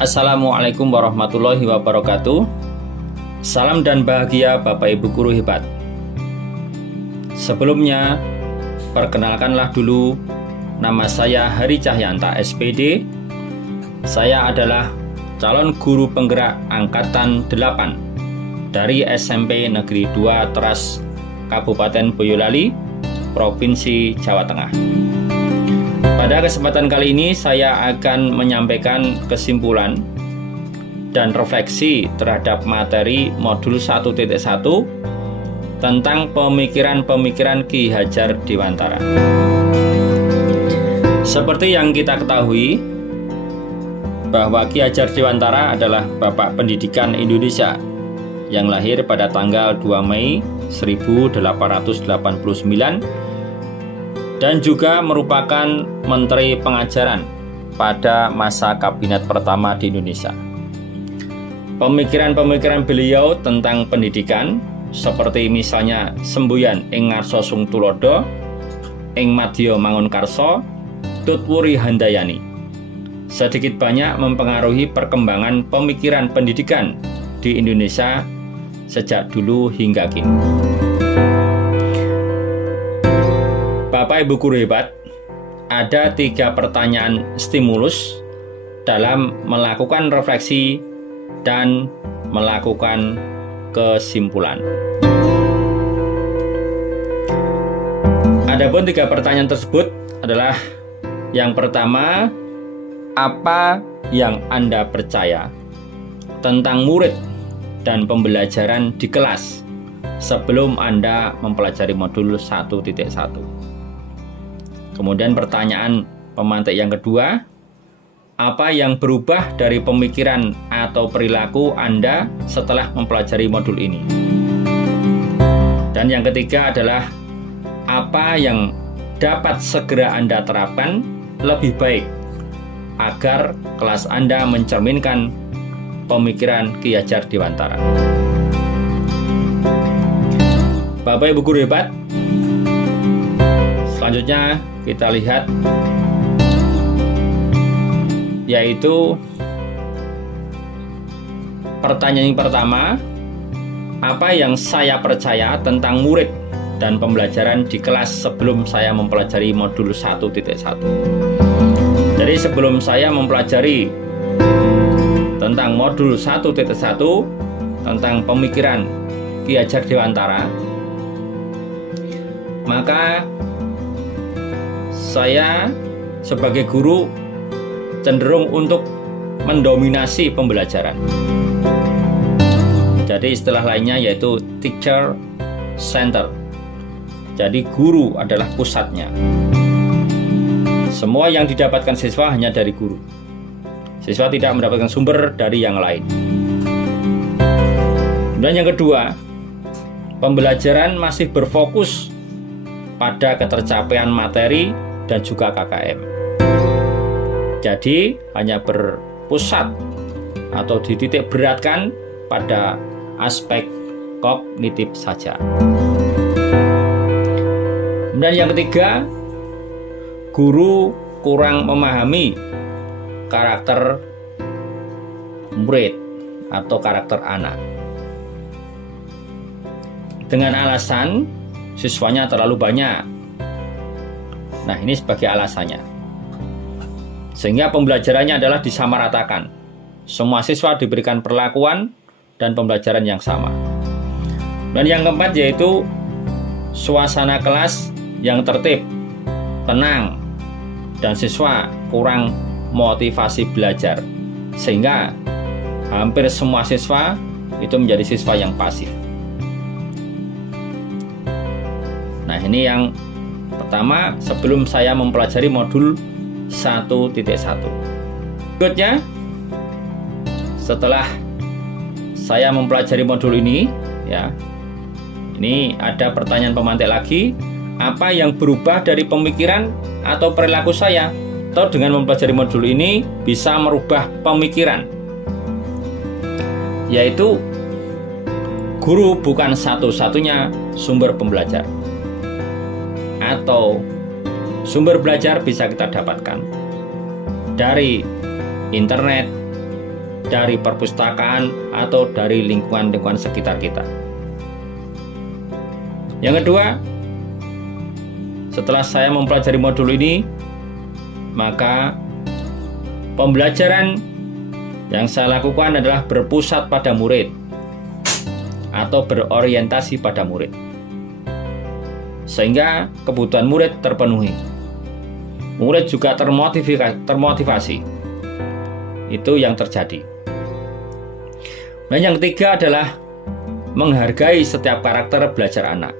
Assalamualaikum warahmatullahi wabarakatuh. Salam dan bahagia Bapak Ibu guru hebat. Sebelumnya, perkenalkanlah dulu, nama saya Hari Cahyanta SPD. Saya adalah calon guru penggerak Angkatan 8 dari SMP Negeri 2 Teras, Kabupaten Boyolali, Provinsi Jawa Tengah. Pada kesempatan kali ini saya akan menyampaikan kesimpulan dan refleksi terhadap materi modul 1.1 tentang pemikiran-pemikiran Ki Hajar Dewantara. Seperti yang kita ketahui bahwa Ki Hajar Dewantara adalah Bapak Pendidikan Indonesia yang lahir pada tanggal 2 Mei 1889 dan juga merupakan Menteri Pengajaran pada masa kabinet pertama di Indonesia. Pemikiran-pemikiran beliau tentang pendidikan seperti misalnya semboyan ing ngarsa sung tulodo, ing madya mangun karsa, tutwuri handayani, sedikit banyak mempengaruhi perkembangan pemikiran pendidikan di Indonesia sejak dulu hingga kini. Bapak Ibu guru hebat, ada 3 pertanyaan stimulus dalam melakukan refleksi dan melakukan kesimpulan. Adapun 3 pertanyaan tersebut adalah: yang pertama, apa yang Anda percaya tentang murid dan pembelajaran di kelas sebelum Anda mempelajari modul 1.1? Kemudian pertanyaan pemantik yang kedua, apa yang berubah dari pemikiran atau perilaku Anda setelah mempelajari modul ini? Dan yang ketiga adalah, apa yang dapat segera Anda terapkan lebih baik agar kelas Anda mencerminkan pemikiran Ki Hajar Dewantara? Bapak Ibu guru hebat, selanjutnya kita lihat, yaitu pertanyaan yang pertama, apa yang saya percaya tentang murid dan pembelajaran di kelas sebelum saya mempelajari modul 1.1. Jadi sebelum saya mempelajari tentang modul 1.1 tentang pemikiran Ki Hajar Dewantara, maka saya sebagai guru cenderung untuk mendominasi pembelajaran. Jadi istilah lainnya yaitu teacher center. Jadi guru adalah pusatnya. Semua yang didapatkan siswa hanya dari guru. Siswa tidak mendapatkan sumber dari yang lain. Dan yang kedua, pembelajaran masih berfokus pada ketercapaian materi dan juga KKM. Jadi hanya berpusat atau dititik beratkan pada aspek kognitif saja. Dan yang ketiga, guru kurang memahami karakter murid atau karakter anak, dengan alasan siswanya terlalu banyak. Nah, ini sebagai alasannya. Sehingga pembelajarannya adalah disamaratakan. Semua siswa diberikan perlakuan dan pembelajaran yang sama. Dan yang keempat yaitu suasana kelas yang tertib, tenang, dan siswa kurang motivasi belajar. Sehingga hampir semua siswa itu menjadi siswa yang pasif. Nah, ini yang pertama sebelum saya mempelajari modul 1.1. Berikutnya, setelah saya mempelajari modul ini, ya, ini ada pertanyaan pemantik lagi, apa yang berubah dari pemikiran atau perilaku saya atau dengan mempelajari modul ini bisa merubah pemikiran? Yaitu guru bukan satu-satunya sumber pembelajar, atau sumber belajar bisa kita dapatkan dari internet, dari perpustakaan atau dari lingkungan-lingkungan sekitar kita. Yang kedua, setelah saya mempelajari modul ini, maka pembelajaran yang saya lakukan adalah berpusat pada murid atau berorientasi pada murid, sehingga kebutuhan murid terpenuhi. Murid juga termotivasi. Itu yang terjadi. Dan yang ketiga adalah menghargai setiap karakter belajar anak.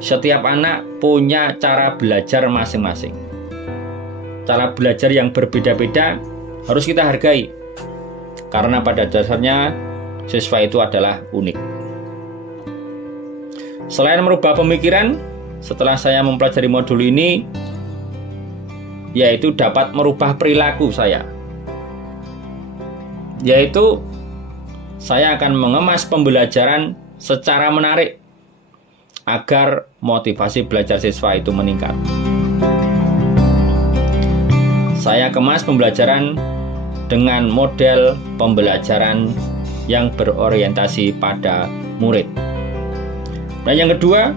Setiap anak punya cara belajar masing-masing. Cara belajar yang berbeda-beda harus kita hargai, karena pada dasarnya siswa itu adalah unik. Selain merubah pemikiran, setelah saya mempelajari modul ini, yaitu dapat merubah perilaku saya, yaitu saya akan mengemas pembelajaran secara menarik agar motivasi belajar siswa itu meningkat. Saya kemas pembelajaran dengan model pembelajaran yang berorientasi pada murid. Dan yang kedua,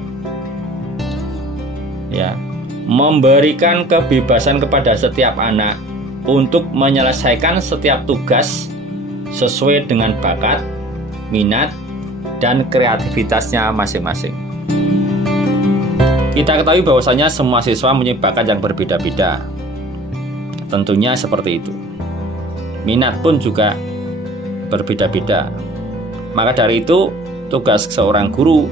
ya, memberikan kebebasan kepada setiap anak untuk menyelesaikan setiap tugas sesuai dengan bakat, minat, dan kreativitasnya masing-masing. Kita ketahui bahwasanya semua siswa mempunyai bakat yang berbeda-beda. Tentunya seperti itu. Minat pun juga berbeda-beda. Maka dari itu, tugas seorang guru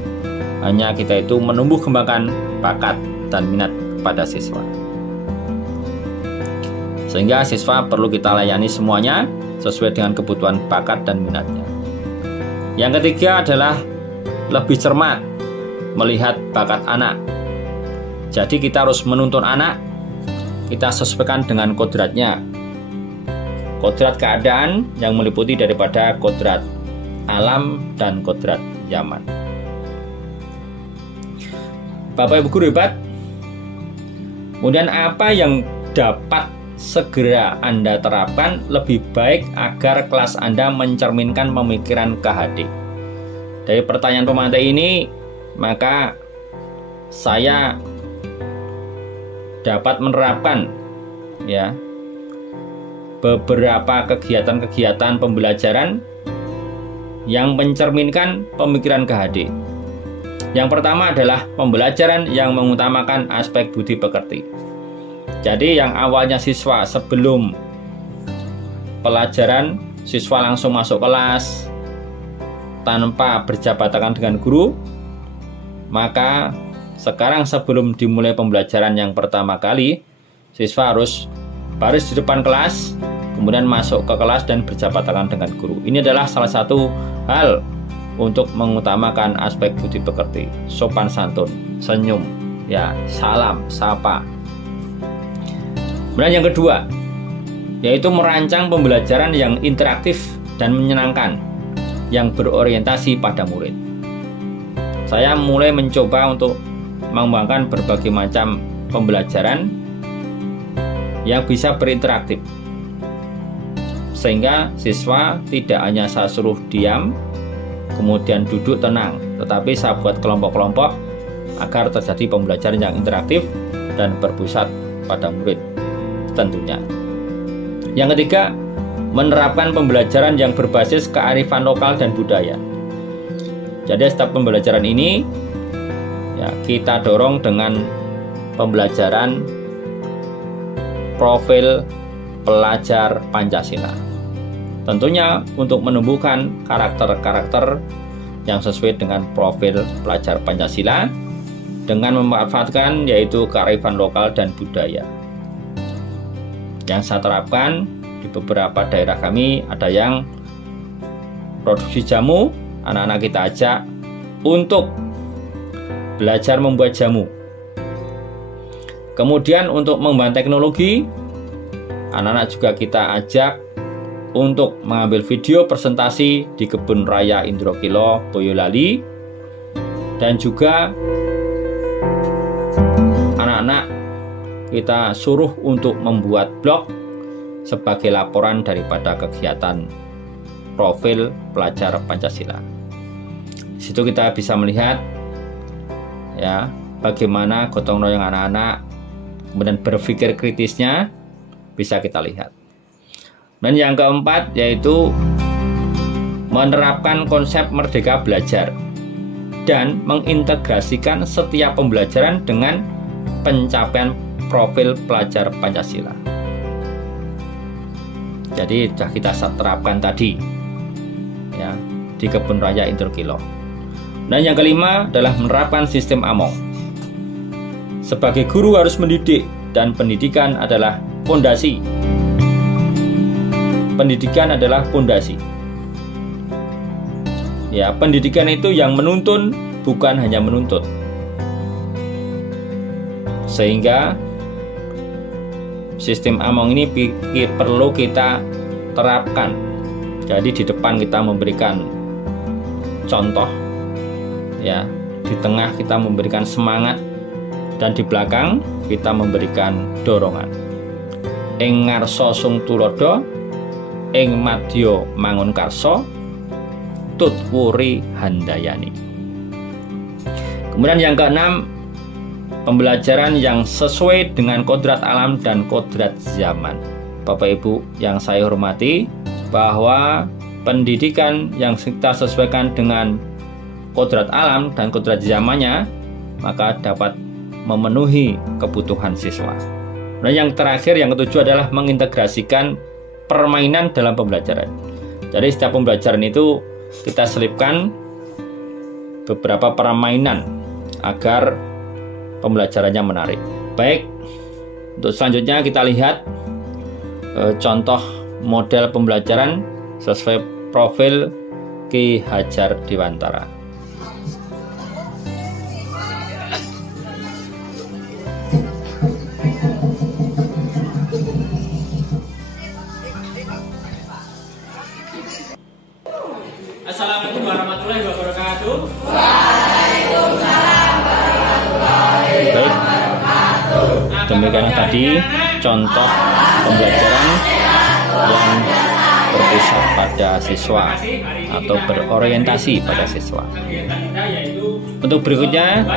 hanya kita itu menumbuh kembangkan bakat dan minat pada siswa, sehingga siswa perlu kita layani semuanya sesuai dengan kebutuhan bakat dan minatnya. Yang ketiga adalah lebih cermat melihat bakat anak. Jadi kita harus menuntun anak, kita sesuaikan dengan kodratnya, kodrat keadaan yang meliputi daripada kodrat alam dan kodrat zaman. Bapak Ibu guru hebat, kemudian apa yang dapat segera Anda terapkan lebih baik agar kelas Anda mencerminkan pemikiran KHD? Dari pertanyaan pemateri ini, maka saya dapat menerapkan ya beberapa kegiatan-kegiatan pembelajaran yang mencerminkan pemikiran KHD. Yang pertama adalah pembelajaran yang mengutamakan aspek budi pekerti. Jadi yang awalnya siswa sebelum pelajaran, siswa langsung masuk kelas tanpa berjabat tangan dengan guru, maka sekarang sebelum dimulai pembelajaran yang pertama kali, siswa harus baris di depan kelas, kemudian masuk ke kelas dan berjabat tangan dengan guru. Ini adalah salah satu hal untuk mengutamakan aspek budi pekerti, sopan santun, senyum, ya, salam, sapa. Kemudian yang kedua, yaitu merancang pembelajaran yang interaktif dan menyenangkan, yang berorientasi pada murid. Saya mulai mencoba untuk mengembangkan berbagai macam pembelajaran yang bisa berinteraktif, sehingga siswa tidak hanya saya suruh diam kemudian duduk tenang, tetapi saya buat kelompok-kelompok agar terjadi pembelajaran yang interaktif dan berpusat pada murid tentunya. Yang ketiga, menerapkan pembelajaran yang berbasis kearifan lokal dan budaya. Jadi setiap pembelajaran ini ya, kita dorong dengan pembelajaran profil pelajar Pancasila. Tentunya untuk menumbuhkan karakter-karakter yang sesuai dengan profil pelajar Pancasila dengan memanfaatkan yaitu kearifan lokal dan budaya. Yang saya terapkan di beberapa daerah kami, ada yang produksi jamu, anak-anak kita ajak untuk belajar membuat jamu. Kemudian untuk mengembangkan teknologi, anak-anak juga kita ajak untuk mengambil video presentasi di Kebun Raya Indrokilo, Boyolali, dan juga anak-anak kita suruh untuk membuat blog sebagai laporan daripada kegiatan profil pelajar Pancasila. Di situ kita bisa melihat ya bagaimana gotong royong anak-anak, kemudian berpikir kritisnya bisa kita lihat. Dan yang keempat yaitu menerapkan konsep merdeka belajar dan mengintegrasikan setiap pembelajaran dengan pencapaian profil pelajar Pancasila. Jadi sudah kita terapkan tadi ya di Kebun Raya Indragila. Dan yang kelima adalah menerapkan sistem AMONG. Sebagai guru harus mendidik, dan pendidikan adalah fondasi. Pendidikan adalah fondasi. Ya, pendidikan itu yang menuntun, bukan hanya menuntut. Sehingga sistem AMONG ini perlu kita terapkan. Jadi di depan kita memberikan contoh, ya, di tengah kita memberikan semangat, dan di belakang kita memberikan dorongan. Ing ngarsa sung tulodo, ing madya mangun karsa, tut wuri handayani. Kemudian yang keenam, pembelajaran yang sesuai dengan kodrat alam dan kodrat zaman. Bapak Ibu yang saya hormati, bahwa pendidikan yang kita sesuaikan dengan kodrat alam dan kodrat zamannya, maka dapat memenuhi kebutuhan siswa. Dan yang terakhir, yang ketujuh adalah mengintegrasikan permainan dalam pembelajaran. Jadi setiap pembelajaran itu kita selipkan beberapa permainan agar pembelajarannya menarik. Baik, untuk selanjutnya kita lihat contoh model pembelajaran sesuai profil Ki Hajar Dewantara. Assalamualaikum warahmatullahi wabarakatuh. Waalaikumsalam warahmatullahi wabarakatuh. Demikian tadi contoh pembelajaran yang berpusat pada siswa atau berorientasi pada siswa. Untuk berikutnya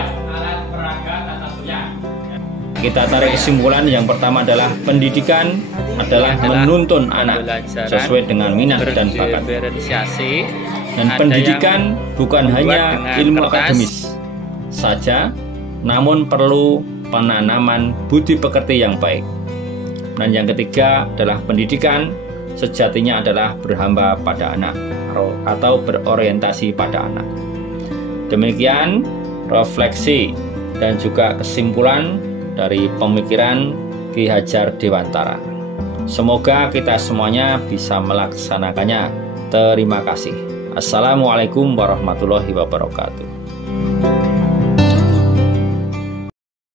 kita tarik kesimpulan. Yang pertama adalah pendidikan adalah menuntun anak sesuai dengan minat dan bakat. Dan pendidikan bukan hanya ilmu akademis saja, namun perlu penanaman budi pekerti yang baik. Dan yang ketiga adalah pendidikan sejatinya adalah berhamba pada anak atau berorientasi pada anak. Demikian refleksi dan juga kesimpulan dari pemikiran Ki Hajar Dewantara. Semoga kita semuanya bisa melaksanakannya. Terima kasih. Assalamualaikum warahmatullahi wabarakatuh.